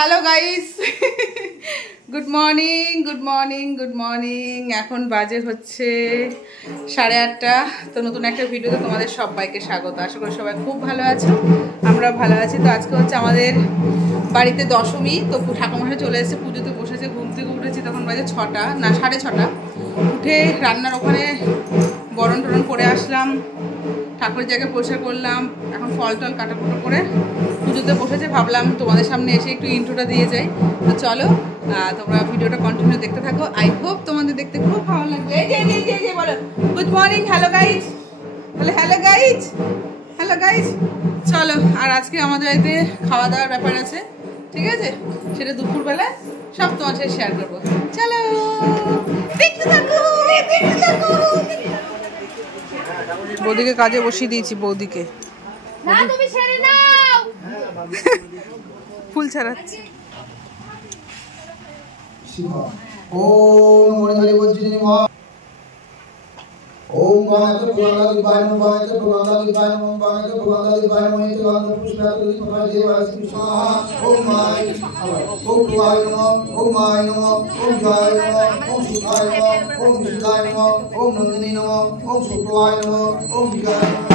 Hello guys, good morning. এখন বাজে হচ্ছে 8:30। তো নতুন একটা ভিডিওতে তোমাদের সবাইকে স্বাগত। আশা করি সবাই খুব ভালো আছো, আমরা ভালো আছি। তো আজকে হচ্ছে আমাদের বাড়িতে দশমী। তো ঠাকুরমশাই চলে এসেছে, পুজোতে বসেছে। ঘুম থেকে উঠেছি তখন বাজে 6টা না 6:30। উঠে রান্নার ওখানে বরণ টরণ করে আসলাম, ঠাকুরের জায়গায় পরিষ্কার করলাম। এখন ফল টল কাটাকুটো করে পুজোতে বসেছে। ভাবলাম তোমাদের সামনে এসে একটু ইন্ট্রোটা দিয়ে যাই। তো চলো তোমরা ভিডিওটা কন্টিনিউ দেখতে থাকো। আই হোপ তোমাদের দেখতে খুব ভালো লাগবে। এই বলো গুড মর্নিং, হ্যালো গাইজ, বলে হ্যালো গাইজ। চলো, আর আজকে আমাদের বাড়িতে খাওয়া দাওয়ার ব্যাপার আছে, ঠিক আছে? সেটা দুপুরবেলা সব তোমার সাথে শেয়ার করবো। চলো দেখতে থাকো। বৌদিকে কাজে বসিয়ে দিয়েছি। বৌদিকে ফুল ছাড়াচ্ছি। ओम वायते पुराणादि वायम वायते पुराणादि वायम वायते पुराणादि वायम इति वायते पुष्पादि तथा देवास्मि स्वाहा। ओम माय नमः, ओम माय नमः, ओम गाय नमः, ओम सुखाय नमः, ओम विशुद्धाय नमः, ओम नंदिनी नमः, ओम शुक्लाय नमः, ओम विगाय नमः।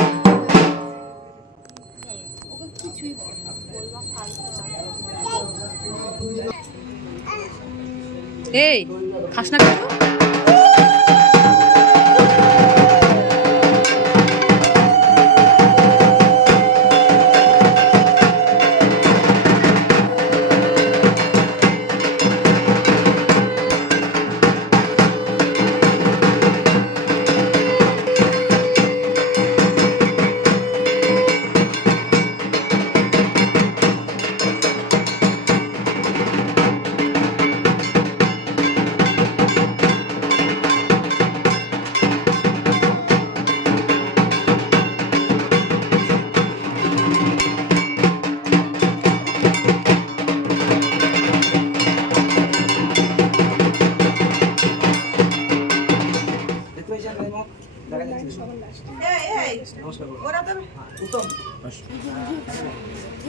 এই খাস না কিছু?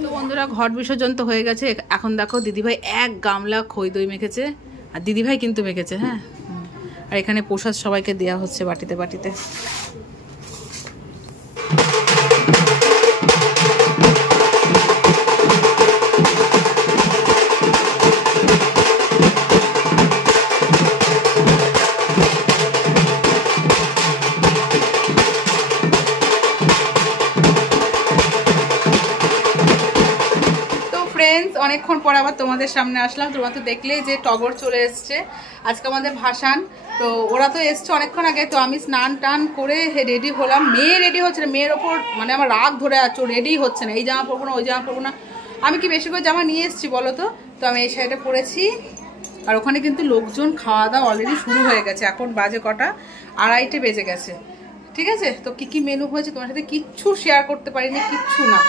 তো বন্ধুরা, ঘট বিসর্জন তো হয়ে গেছে। এখন দেখো দিদিভাই 1 গামলা খই দই মেখেছে, আর দিদিভাই কিন্তু মেখেছে, হ্যাঁ। আর এখানে প্রসাদ সবাইকে দেওয়া হচ্ছে বাটিতে বাটিতে। অনেকক্ষণ পর আবার তোমাদের সামনে আসলাম। তোমরা তো দেখলেই যে টগর চলে এসছে। আজকে আমাদের ভাসান। তো ওরা তো এসছে অনেকক্ষণ আগে। তো আমি স্নান টান করে রেডি হলাম। মেয়ে রেডি হচ্ছে না, মেয়ের ওপর মানে আমার রাগ ধরে আছে, রেডি হচ্ছে না। এই জামা পরবো না, ওই জামা পরবো না। আমি কি বেশি করে জামা নিয়ে এসেছি বলো তো? তো আমি এই শাড়িটা পরেছি। আর ওখানে কিন্তু লোকজন খাওয়া দাওয়া অলরেডি শুরু হয়ে গেছে। এখন বাজে কটা? 2:30 বেজে গেছে, ঠিক আছে? তো কি মেনু হয়েছে তোমার সাথে কিচ্ছু শেয়ার করতে পারিনি, কিচ্ছু না।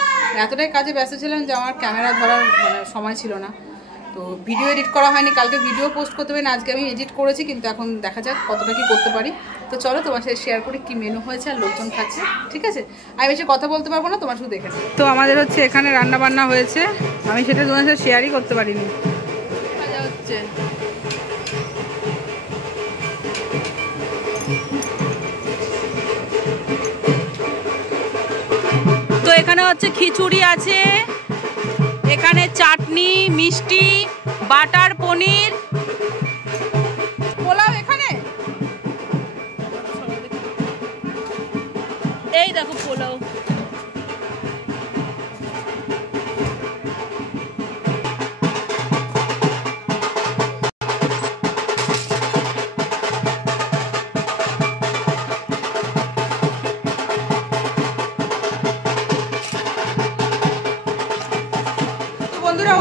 এতটাই কাজে ব্যস্ত ছিলাম যে আমার ক্যামেরা ধরার সময় ছিল না। তো ভিডিও এডিট করা হয়নি। কালকে ভিডিও পোস্ট করতে পারি না, আজকে আমি এডিট করেছি। কিন্তু এখন দেখা যাক কতটা কি করতে পারি। তো চলো তোমার সাথে শেয়ার করি কি মেনু হয়েছে আর লোকজন খাচ্ছে, ঠিক আছে? আমি বেশি কথা বলতে পারবো না, তোমার শুধু দেখে। তো আমাদের হচ্ছে এখানে রান্না বান্না হয়েছে, আমি সেটা তোমার সাথে শেয়ারই করতে পারিনি। মজা হচ্ছে। তো এখানে হচ্ছে খিচুড়ি আছে, এখানে চাটনি, মিষ্টি, বাটার পনির, পোলাও। এখানে এই দেখো পোলাও।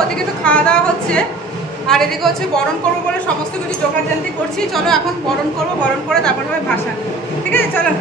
ওদিকে তো খাওয়া দাওয়া হচ্ছে, আর এদিকে হচ্ছে বরণ করবো বলে সমস্ত কিছু জোগাড় জানতি করছি। চলো এখন বরণ করবো, বরণ করে তারপর হবে ভাসান, ঠিক আছে? চলো।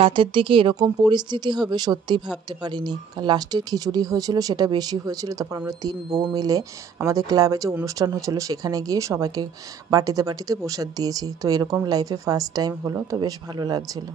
রাতের দিকে এরকম পরিস্থিতি হবে সত্যিই ভাবতে পারিনি, কারণ লাস্টের খিচুড়ি হয়েছিল সেটা বেশি হয়েছিল। তারপর আমরা 3 বউ মিলে আমাদের ক্লাবে যে অনুষ্ঠান হচ্ছিল সেখানে গিয়ে সবাইকে বাটিতে বাটিতে প্রসাদ দিয়েছি। তো এরকম লাইফে ফার্স্ট টাইম হলো, তো বেশ ভালো লাগছিলো।